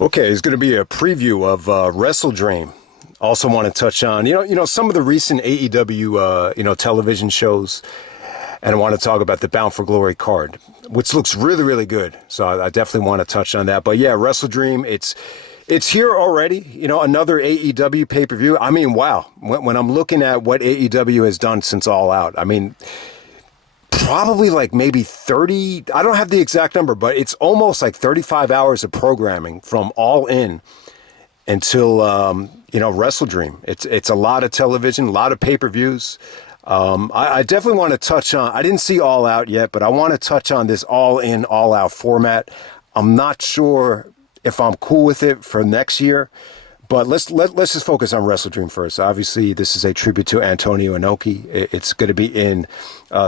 Okay, it's going to be a preview of Wrestledream. Also want to touch on, some of the recent AEW, television shows. And I want to talk about the Bound for Glory card, which looks really, really good. So I definitely want to touch on that. But yeah, Wrestledream, it's here already. Another AEW pay-per-view. I mean, wow. When I'm looking at what AEW has done since All Out, I mean, probably like maybe 30, I don't have the exact number, but it's almost like 35 hours of programming from All In until, Wrestledream. It's a lot of television, a lot of pay-per-views. I definitely want to touch on, I didn't see All Out yet, but I want to touch on this All In, All Out format. I'm not sure if I'm cool with it for next year, but let's just focus on Wrestledream first. Obviously, this is a tribute to Antonio Inoki. It's going to be in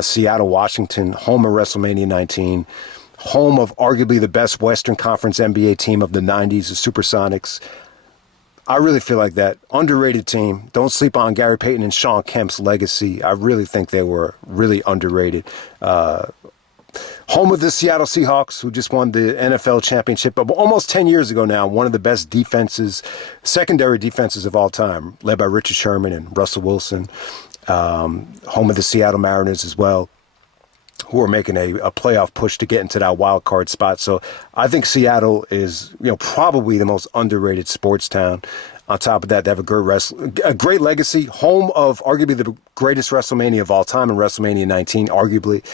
Seattle, Washington, home of WrestleMania 19, home of arguably the best Western Conference NBA team of the 90s, the Supersonics. I really feel like that underrated team. Don't sleep on Gary Payton and Shawn Kemp's legacy. I really think they were really underrated. Home of the Seattle Seahawks, who just won the NFL championship almost 10 years ago now. One of the best defenses, secondary defenses of all time, led by Richard Sherman and Russell Wilson. Home of the Seattle Mariners as well, who are making a playoff push to get into that wild card spot. So I think Seattle is, probably the most underrated sports town. On top of that, they have a great legacy. Home of arguably the greatest WrestleMania of all time in WrestleMania 19, arguably.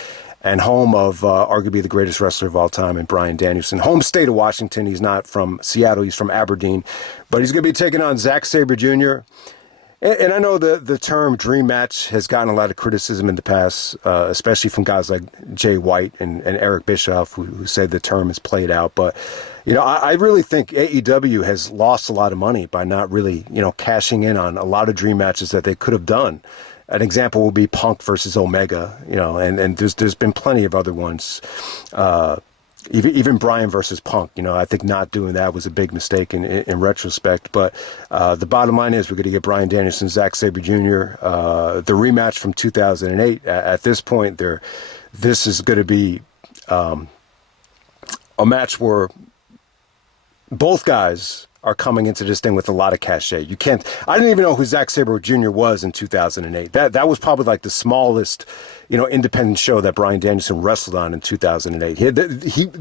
And home of arguably the greatest wrestler of all time in Bryan Danielson. Home state of Washington. He's not from Seattle. He's from Aberdeen. But he's going to be taking on Zack Sabre Jr., and I know the term dream match has gotten a lot of criticism in the past, especially from guys like Jay White and Eric Bischoff, who say the term is played out. But, I really think AEW has lost a lot of money by not really, cashing in on a lot of dream matches that they could have done. An example would be Punk versus Omega, and there's been plenty of other ones. Even Bryan versus Punk, I think not doing that was a big mistake in retrospect. But the bottom line is we're going to get Bryan Danielson, Zack Sabre Jr., the rematch from 2008. At this point, this is going to be a match where both guys are coming into this thing with a lot of cachet. I didn't even know who Zack Sabre Jr. was in 2008. That was probably like the smallest, independent show that Bryan Danielson wrestled on in 2008.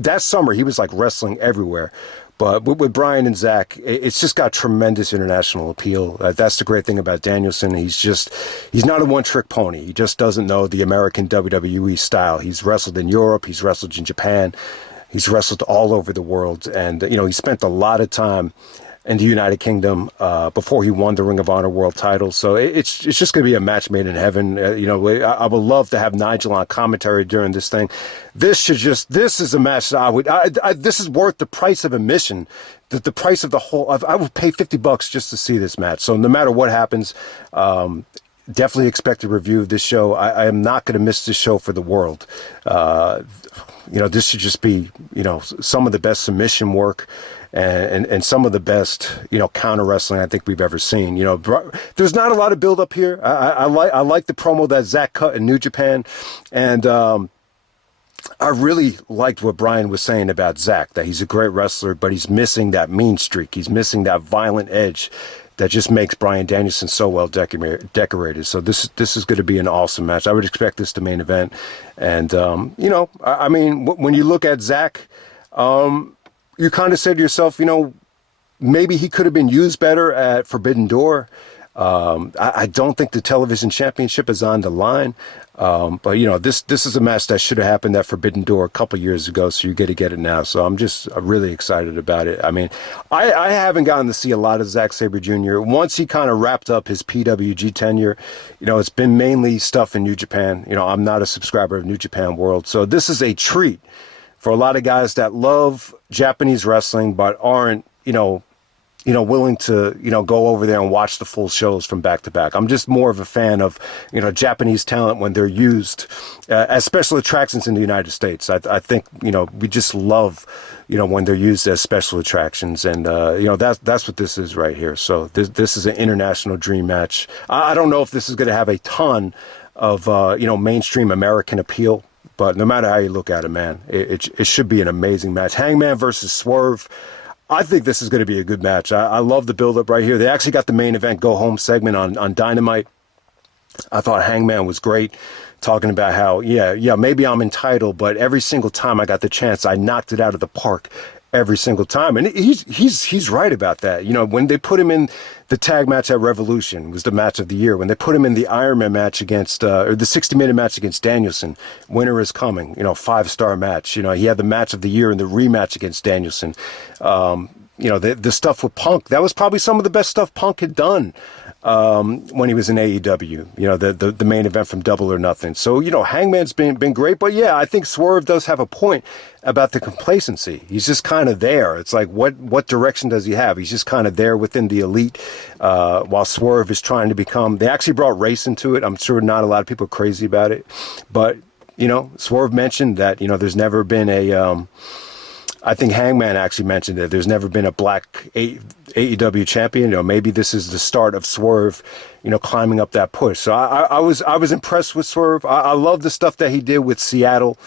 That summer, he was like wrestling everywhere. But with Bryan and Zack, it's just got tremendous international appeal. That's the great thing about Danielson. He's not a one-trick pony. He just doesn't know the American WWE style. He's wrestled in Europe. He's wrestled in Japan. He's wrestled all over the world, and he spent a lot of time in the United Kingdom before he won the Ring of Honor World Title. So it's just going to be a match made in heaven. I would love to have Nigel on commentary during this thing. This is a match that this is worth the price of admission. The price of the whole. I would pay $50 just to see this match. So no matter what happens. Definitely expect a review of this show. I am not going to miss this show for the world. This should just be, some of the best submission work and some of the best, counter wrestling I think we've ever seen. There's not a lot of build up here. I like the promo that Zack cut in New Japan, and I really liked what Bryan was saying about Zack, that he's a great wrestler, but he's missing that mean streak. He's missing that violent edge that just makes Bryan Danielson so well decorated. So this is going to be an awesome match. I would expect this to main event. And, when you look at Zack, you kind of say to yourself, maybe he could have been used better at Forbidden Door. I don't think the television championship is on the line. But this is a match that should have happened at Forbidden Door a couple years ago, so you get to get it now. So I'm really excited about it. I mean, I haven't gotten to see a lot of Zack Sabre Jr. Once he kind of wrapped up his PWG tenure, it's been mainly stuff in New Japan. I'm not a subscriber of New Japan World, so this is a treat for a lot of guys that love Japanese wrestling but aren't, willing to, go over there and watch the full shows from back to back. I'm just more of a fan of, Japanese talent when they're used as special attractions in the United States. I think, we just love, when they're used as special attractions. And, that's what this is right here. So this is an international dream match. I don't know if this is going to have a ton of, mainstream American appeal. But no matter how you look at it, man, it should be an amazing match. Hangman versus Swerve. I think this is going to be a good match. I love the build-up right here. They actually got the main event go-home segment on Dynamite. I thought Hangman was great, talking about how, maybe I'm entitled, but every single time I got the chance, I knocked it out of the park every single time. And he's right about that. You know, when they put him in the tag match at Revolution, was the match of the year. When they put him in the Iron Man match against, or the 60-minute match against Danielson, winner is coming, 5-star match. You know, he had the match of the year in the rematch against Danielson. The stuff with Punk, that was probably some of the best stuff Punk had done when he was in AEW, the main event from Double or Nothing. So, Hangman's been great, but yeah, I think Swerve does have a point about the complacency. He's just kind of there. It's like, what direction does he have? He's just kind of there within the elite, while Swerve is trying to become, they actually brought race into it. I'm sure not a lot of people are crazy about it, but, Swerve mentioned that, there's never been I think Hangman actually mentioned that there's never been a black AEW champion. Maybe this is the start of Swerve, climbing up that push. So I was impressed with Swerve. I love the stuff that he did with Seattle.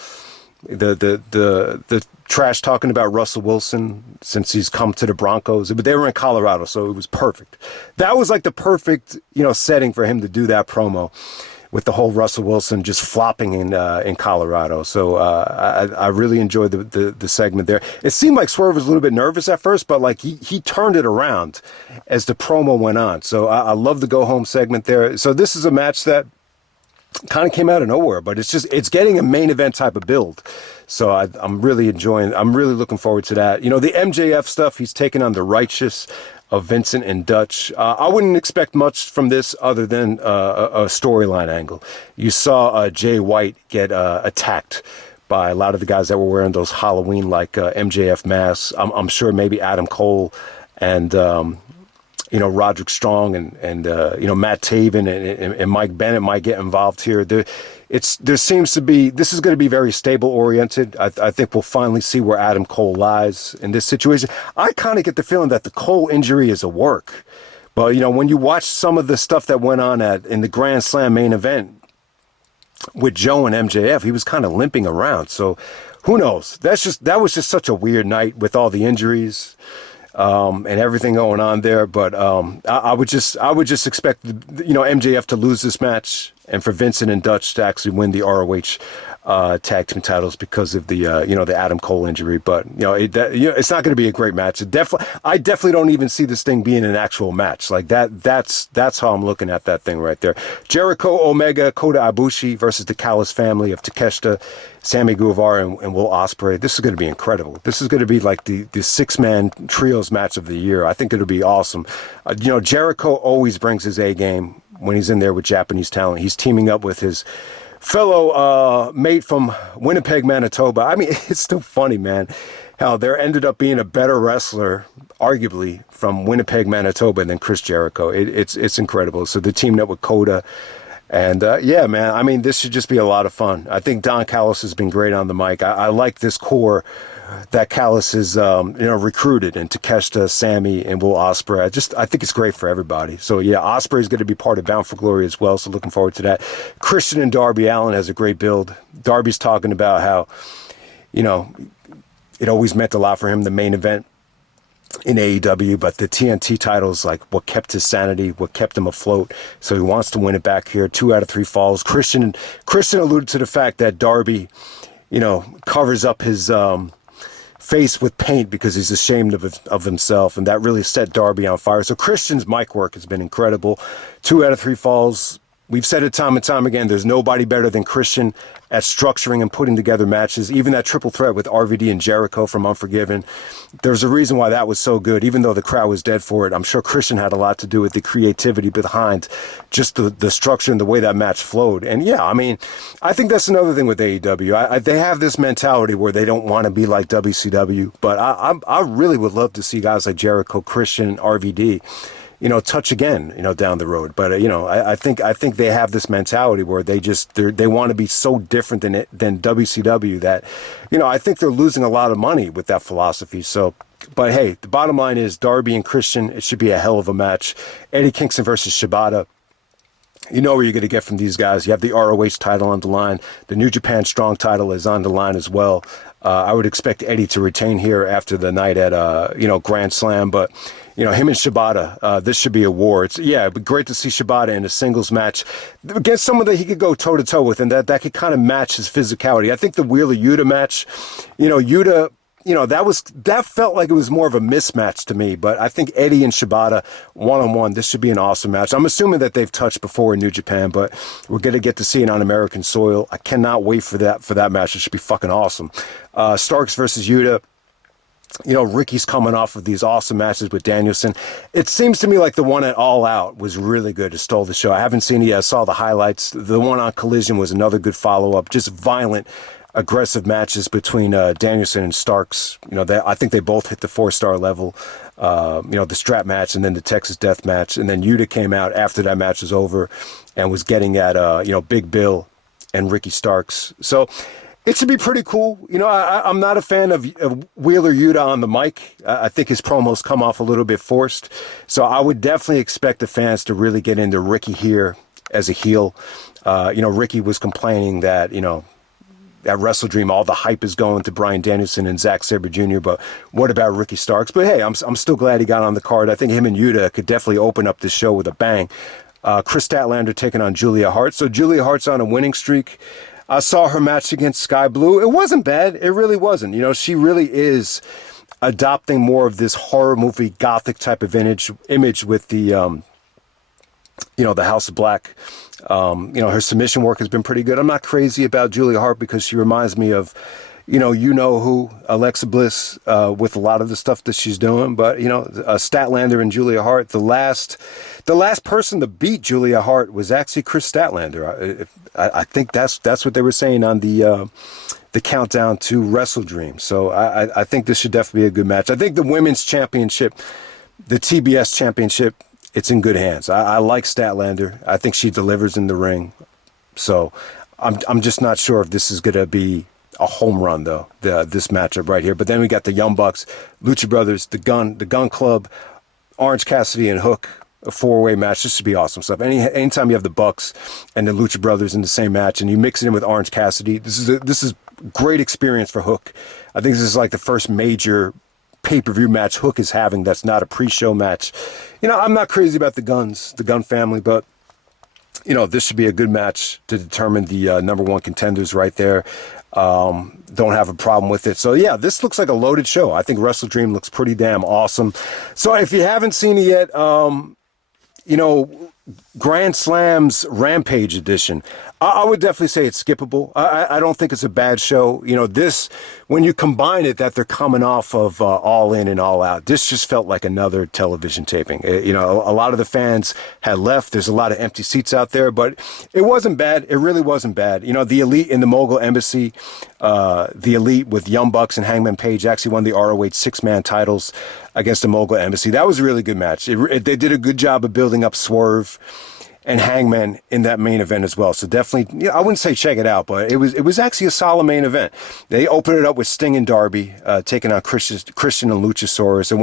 The trash talking about Russell Wilson since he's come to the Broncos, but they were in Colorado, so it was perfect. That was like the perfect, setting for him to do that promo, with the whole Russell Wilson just flopping in Colorado. So I really enjoyed the segment there. It seemed like Swerve was a little bit nervous at first, but like he turned it around as the promo went on. So I love the go home segment there. So this is a match that kind of came out of nowhere, but it's getting a main event type of build. So I'm really looking forward to that. The MJF stuff, he's taking on the Righteous of Vincent and Dutch. I wouldn't expect much from this other than a storyline angle. You saw Jay White get attacked by a lot of the guys that were wearing those Halloween-like MJF masks. I'm sure maybe Adam Cole and Roderick Strong and Matt Taven and Mike Bennett might get involved here. There seems to be, this is going to be very stable oriented. I think we'll finally see where Adam Cole lies in this situation. I kind of get the feeling that the Cole injury is a work. But, when you watch some of the stuff that went on in the Grand Slam main event with Joe and MJF, he was kind of limping around. So who knows? That was just such a weird night with all the injuries. And everything going on there, but I would just expect MJF to lose this match, and for Vincent and Dutch to actually win the ROH tag team titles because of the the Adam Cole injury. But it's not going to be a great match. I definitely don't even see this thing being an actual match like that. That's how I'm looking at that thing right there. Jericho, Omega, Kota Ibushi versus the Callis family of Takeshita, Sammy Guevara, and Will Ospreay. This is going to be incredible. This is going to be like the 6-man trios match of the year. I think it'll be awesome. Jericho always brings his A game when he's in there with Japanese talent. He's teaming up with his fellow mate from Winnipeg, Manitoba. I mean, it's still funny, man, how there ended up being a better wrestler, arguably, from Winnipeg, Manitoba than Chris Jericho. It's incredible. So they're teaming up with Coda. And yeah, man, I mean, this should just be a lot of fun. I think Don Callis has been great on the mic. I like this core that Callis has recruited, and Takeshita, Sammy, and Will Ospreay. I think it's great for everybody. So yeah, Ospreay is going to be part of Bound for Glory as well. So looking forward to that. Christian and Darby Allin has a great build. Darby's talking about how, it always meant a lot for him, the main event in AEW, but the TNT title is like what kept his sanity, what kept him afloat. So he wants to win it back here. 2 out of 3 falls. Christian alluded to the fact that Darby, covers up his face with paint because he's ashamed of himself, and that really set Darby on fire. So Christian's mic work has been incredible. 2 out of 3 falls. We've said it time and time again, there's nobody better than Christian at structuring and putting together matches. Even that triple threat with RVD and Jericho from Unforgiven, there's a reason why that was so good, even though the crowd was dead for it. I'm sure Christian had a lot to do with the creativity behind just the structure and the way that match flowed. And yeah, I mean, I think that's another thing with AEW. They have this mentality where they don't want to be like WCW, but I really would love to see guys like Jericho, Christian, and RVD touch again, down the road. But, I think they have this mentality where they want to be so different than WCW that, I think they're losing a lot of money with that philosophy. So, but hey, the bottom line is Darby and Christian, it should be a hell of a match. Eddie Kingston versus Shibata. You know what you're going to get from these guys. You have the ROH title on the line. The New Japan Strong title is on the line as well. I would expect Eddie to retain here after the night at, Grand Slam. But, him and Shibata, this should be a war. It'd be great to see Shibata in a singles match against someone that he could go toe-to-toe with, and that could kind of match his physicality. I think the Wheeler-Yuta match, Yuta... that felt like it was more of a mismatch to me, but I think Eddie and Shibata one-on-one, this should be an awesome match. I'm assuming that they've touched before in New Japan, but we're going to get to see it on American soil. I cannot wait for that match. It should be fucking awesome. Starks versus Yuta. Ricky's coming off of these awesome matches with Danielson. It seems to me like the one at All Out was really good. It stole the show. I haven't seen it yet. I saw the highlights. The one on Collision was another good follow-up. Just violent, aggressive matches between Danielson and Starks. I think they both hit the 4-star level. The strap match and then the Texas Death match. And then Yuta came out after that match was over and was getting at, Big Bill and Ricky Starks. So it should be pretty cool. I'm not a fan of Wheeler Yuta on the mic. I think his promos come off a little bit forced. So I would definitely expect the fans to really get into Ricky here as a heel. Ricky was complaining that, at Wrestledream, all the hype is going to Bryan Danielson and Zack Sabre Jr., but what about Ricky Starks? But hey, I'm still glad he got on the card. I think him and Yuta could definitely open up this show with a bang. Kris Statlander taking on Julia Hart. So Julia Hart's on a winning streak. I saw her match against Skye Blue. It wasn't bad. It really wasn't. She really is adopting more of this horror movie gothic type of image with the, the House of Black. Her submission work has been pretty good. I'm not crazy about Julia Hart because she reminds me of, who, Alexa Bliss, with a lot of the stuff that she's doing. But, Statlander and Julia Hart, the last person to beat Julia Hart was actually Kris Statlander. I think that's what they were saying on the countdown to Wrestledream. So I think this should definitely be a good match. I think the women's championship, the TBS championship, it's in good hands. I like Statlander. I think she delivers in the ring. So I'm just not sure if this is going to be a home run, though, this matchup right here. But then we got the Young Bucks, Lucha Brothers, the Gun Club, Orange Cassidy, and Hook. A 4-way match. This should be awesome stuff. Anytime you have the Bucks and the Lucha Brothers in the same match and you mix it in with Orange Cassidy, this is great experience for Hook. I think this is like the first major pay-per-view match Hook is having that's not a pre-show match. I'm not crazy about the Gunn family, but this should be a good match to determine the number one contenders right there. Don't have a problem with it. So yeah, this looks like a loaded show. I think Wrestledream looks pretty damn awesome. So if you haven't seen it yet, Grand Slam's Rampage edition, I would definitely say it's skippable. I don't think it's a bad show. This, when you combine it, that they're coming off of All In and All Out, this just felt like another television taping. A lot of the fans had left. There's a lot of empty seats out there, but it wasn't bad. It really wasn't bad. The Elite in the Mogul Embassy, the Elite with Young Bucks and Hangman Page actually won the ROH 6-man titles against the Mogul Embassy. That was a really good match. They did a good job of building up Swerve and Hangman in that main event as well. So definitely, I wouldn't say check it out, but it was actually a solid main event. They opened it up with Sting and Darby taking on Christian and Luchasaurus. It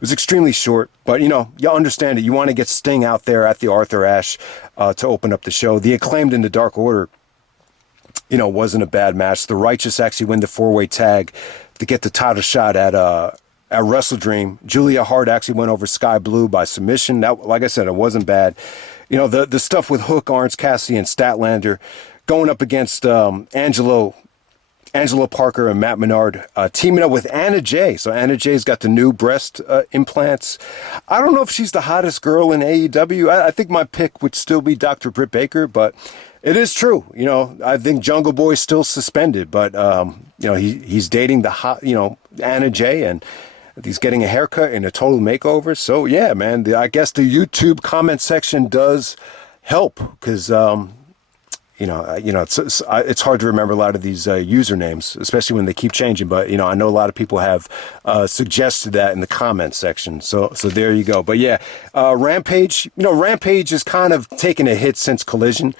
was extremely short, but you understand it. You want to get Sting out there at the Arthur Ashe to open up the show. The Acclaimed in the Dark Order, wasn't a bad match. The Righteous actually win the 4-way tag to get the title shot at Wrestledream. Julia Hart actually went over Skye Blue by submission. That, like I said, it wasn't bad. The stuff with Hook, Orange Cassidy, and Statlander going up against Angelo Parker and Matt Menard, teaming up with Anna Jay. So Anna Jay's got the new breast implants. I don't know if she's the hottest girl in AEW. I think my pick would still be Dr. Britt Baker, but it is true. I think Jungle Boy's still suspended, but he's dating the hot, Anna Jay, and he's getting a haircut and a total makeover. So yeah, man, I guess the YouTube comment section does help because it's hard to remember a lot of these usernames, especially when they keep changing. But I know a lot of people have suggested that in the comment section. So there you go. But yeah, Rampage. Rampage is kind of taken a hit since Collision.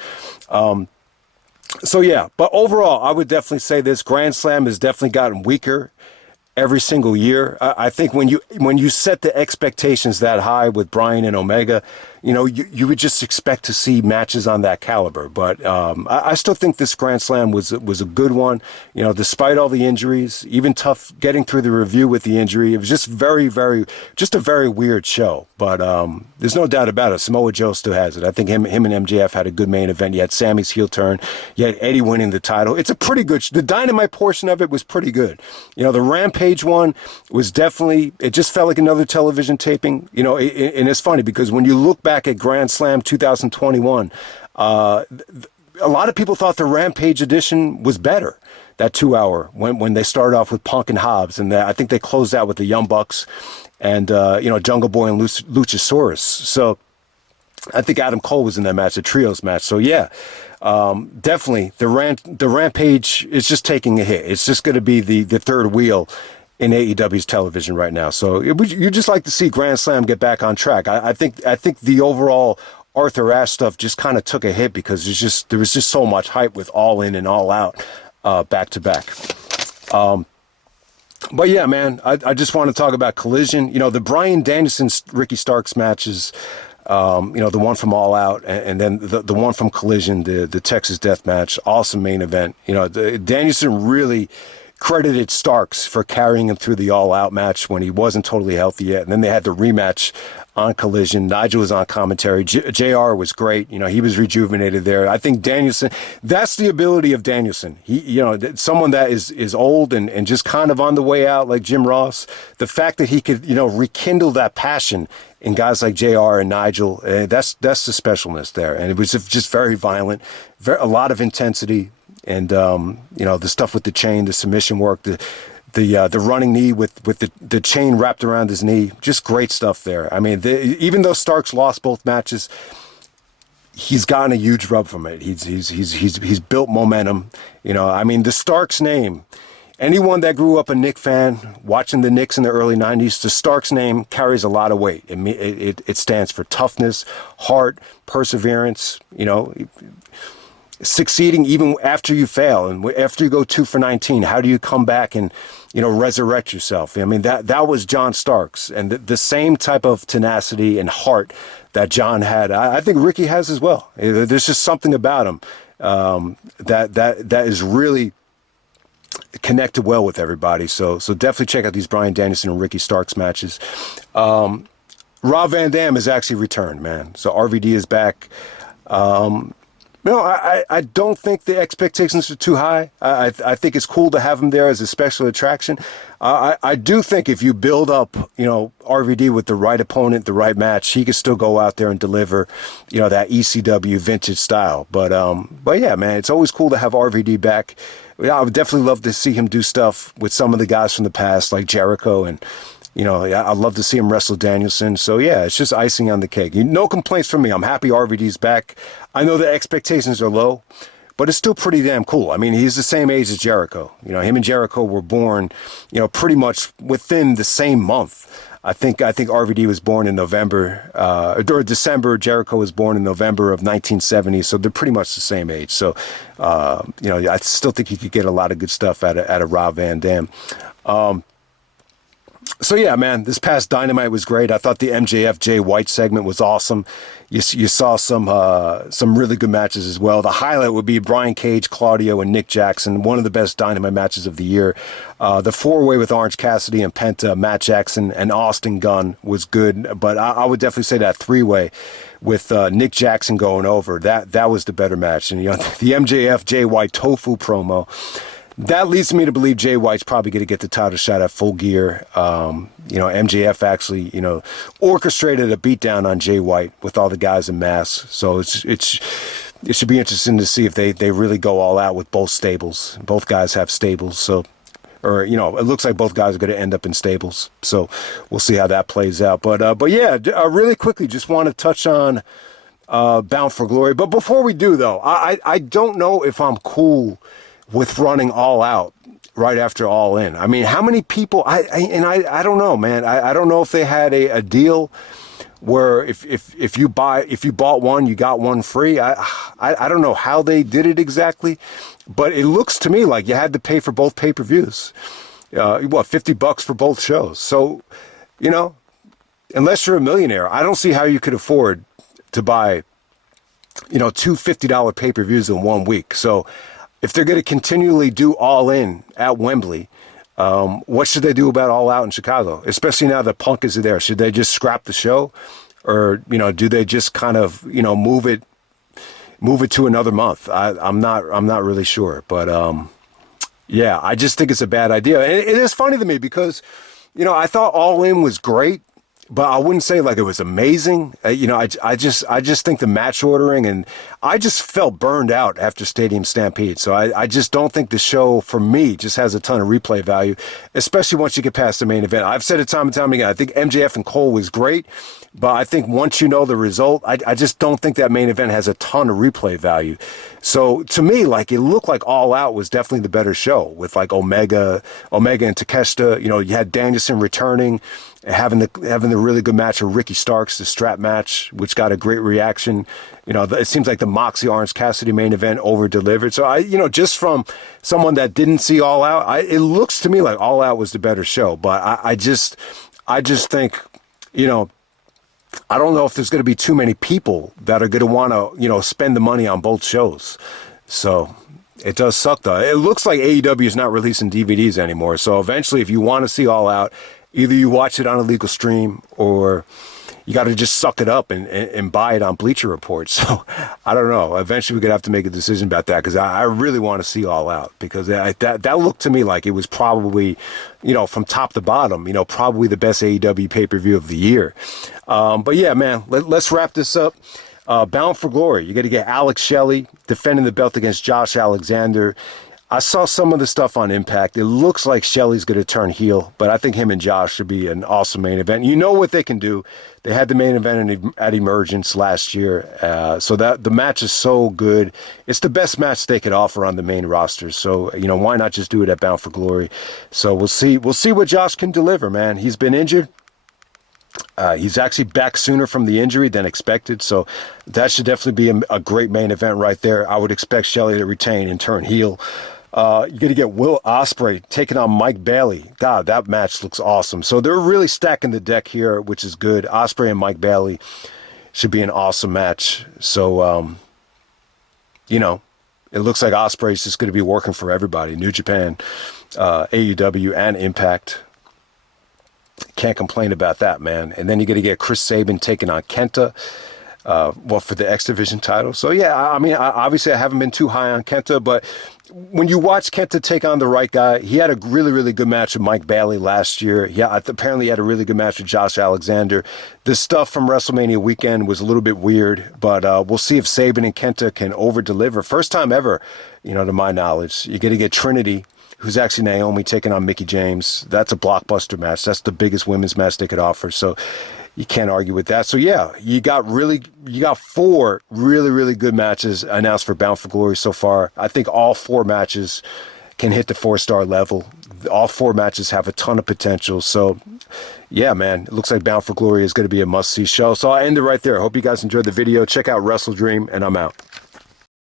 So yeah, but overall, I would definitely say this Grand Slam has definitely gotten weaker every single year. I think when you set the expectations that high with Bryan and Omega, you would just expect to see matches on that caliber. But I still think this Grand Slam was a good one. Despite all the injuries, even tough getting through the review with the injury, it was just just a very weird show. But there's no doubt about it. Samoa Joe still has it. I think him and MJF had a good main event. You had Sammy's heel turn. You had Eddie winning the title. It's a pretty good. The Dynamite portion of it was pretty good. The Rampage one was definitely. It just felt like another television taping. And it's funny because when you look back at Grand Slam 2021, a lot of people thought the Rampage edition was better. That 2 hour when they started off with Punk and Hobbs, and I think they closed out with the Young Bucks and Jungle Boy and Luchasaurus. So I think Adam Cole was in that match, the trios match. So yeah, definitely the Rampage is just taking a hit. It's just going to be the third wheel in AEW's television right now. So you just like to see Grand Slam get back on track. I think the overall Arthur Ashe stuff just kind of took a hit because there was just so much hype with All In and All Out back to back. But yeah, man, I just want to talk about Collision. The Bryan Danielson Ricky Starks matches. The one from All Out and then the one from Collision, the Texas Death Match, awesome main event. Danielson really credited Starks for carrying him through the All Out match when he wasn't totally healthy yet. And then they had the rematch on Collision. Nigel was on commentary. JR was great. He was rejuvenated there. I think Danielson, that's the ability of Danielson. He, someone that is old and just kind of on the way out like Jim Ross. The fact that he could, rekindle that passion in guys like JR and Nigel, that's the specialness there. And it was just very violent, a lot of intensity. And, the stuff with the chain, the submission work, the running knee with the chain wrapped around his knee, just great stuff there. I mean, even though Starks lost both matches, he's gotten a huge rub from it. He's built momentum. The Starks name, anyone that grew up a Knick fan, watching the Knicks in the early 90s, the Starks name carries a lot of weight. It stands for toughness, heart, perseverance, succeeding even after you fail and after you go 2 for 19. How do you come back and resurrect yourself? That was John Starks, and the same type of tenacity and heart that John had, I think Ricky has as well. There's just something about him that is really connected well with everybody. So definitely check out these Bryan Danielson and Ricky Starks matches. Rob Van Dam has actually returned, man. So RVD is back. No, I don't think the expectations are too high. I think it's cool to have him there as a special attraction. I do think if you build up, RVD with the right opponent, the right match, he could still go out there and deliver, that ECW vintage style. But yeah, man, it's always cool to have RVD back. I would definitely love to see him do stuff with some of the guys from the past, like Jericho, and I'd love to see him wrestle Danielson. So, yeah, it's just icing on the cake. No complaints from me. I'm happy RVD's back. I know the expectations are low, but it's still pretty damn cool. He's the same age as Jericho. Him and Jericho were born, pretty much within the same month. I think RVD was born in November, or December. Jericho was born in November of 1970, so they're pretty much the same age. So, I still think you could get a lot of good stuff out of Rob Van Dam. So yeah, man, this past Dynamite was great. I thought the MJF Jay White segment was awesome. You saw some really good matches as well. The highlight would be Brian Cage, Claudio, and Nick Jackson, one of the best Dynamite matches of the year. The 4-way with Orange Cassidy and Penta, Matt Jackson, and Austin Gunn was good, but I would definitely say that 3-way with Nick Jackson going over, that was the better match. And the MJF Jay White Tofu promo, that leads me to believe Jay White's probably going to get the title shot at Full Gear. MJF actually, orchestrated a beatdown on Jay White with all the guys in masks. So it should be interesting to see if they really go all out with both stables. Both guys have stables, so, or it looks like both guys are going to end up in stables. So we'll see how that plays out. But yeah, really quickly, just want to touch on Bound for Glory. But before we do, though, I don't know if I'm cool with running All Out right after All In. How many people? I don't know, man. I don't know if they had a deal where if you bought one, you got one free. I don't know how they did it exactly, but it looks to me like you had to pay for both pay-per-views. $50 for both shows. So, you know, unless you're a millionaire, I don't see how you could afford to buy, you know, two $50 pay-per-views in 1 week. So if they're going to continually do All In at Wembley, what should they do about All Out in Chicago? Especially now that Punk is there. Should they just scrap the show? Or, you know, do they just kind of, you know, move it to another month? I'm not really sure. But, yeah, I just think it's a bad idea. And it is funny to me because, you know, I thought All In was great, but I wouldn't say like it was amazing. You know, I just think the match ordering, and I just felt burned out after Stadium Stampede. So I just don't think the show, for me, just has a ton of replay value, especially once you get past the main event. I've said it time and time again. I think MJF and Cole was great, but I think once you know the result, I just don't think that main event has a ton of replay value. So to me, like, it looked like All Out was definitely the better show with like Omega and Takeshita. You know, you had Danielson returning, having the really good match of Ricky Starks, the strap match, which got a great reaction. You know, it seems like the Moxie Orange Cassidy main event over-delivered. So, you know, just from someone that didn't see All Out, it looks to me like All Out was the better show. But I just think, you know, I don't know if there's going to be too many people that are going to want to, you know, spend the money on both shows. So it does suck, though. It looks like AEW is not releasing DVDs anymore. So eventually, if you want to see All Out, either you watch it on a legal stream or you got to just suck it up and buy it on Bleacher Report. So I don't know. Eventually, we're going to have to make a decision about that because I really want to see All Out because that looked to me like it was probably, you know, from top to bottom, you know, probably the best AEW pay-per-view of the year. But yeah, man, let's wrap this up. Bound for Glory. You got to get Alex Shelley defending the belt against Josh Alexander. I saw some of the stuff on Impact. It looks like Shelley's going to turn heel, but I think him and Josh should be an awesome main event. You know what they can do. They had the main event at Emergence last year, so that the match is so good. It's the best match they could offer on the main roster. So, you know, why not just do it at Bound for Glory? So we'll see what Josh can deliver, man. He's been injured. He's actually back sooner from the injury than expected, so that should definitely be a great main event right there. I would expect Shelley to retain and turn heel. You're going to get Will Ospreay taking on Mike Bailey. God, that match looks awesome. So they're really stacking the deck here, which is good. Ospreay and Mike Bailey should be an awesome match. So, you know, it looks like Ospreay's just going to be working for everybody. New Japan, AEW, and Impact. Can't complain about that, man. And then you're going to get Chris Sabin taking on Kenta. For the X Division title. So, yeah, I mean, obviously I haven't been too high on Kenta, but when you watch Kenta take on the right guy, he had a really, really good match with Mike Bailey last year. Yeah, apparently he had a really good match with Josh Alexander. The stuff from WrestleMania weekend was a little bit weird, but we'll see if Sabin and Kenta can over-deliver. First time ever, you know, to my knowledge. You're going to get Trinity, who's actually Naomi, taking on Mickie James. That's a blockbuster match. That's the biggest women's match they could offer. So you can't argue with that. So yeah, you got 4 really, really good matches announced for Bound for Glory so far. I think all 4 matches can hit the 4-star level. All 4 matches have a ton of potential. So yeah, man, it looks like Bound for Glory is going to be a must-see show. So I'll end it right there. I hope you guys enjoyed the video. Check out Wrestledream, and I'm out.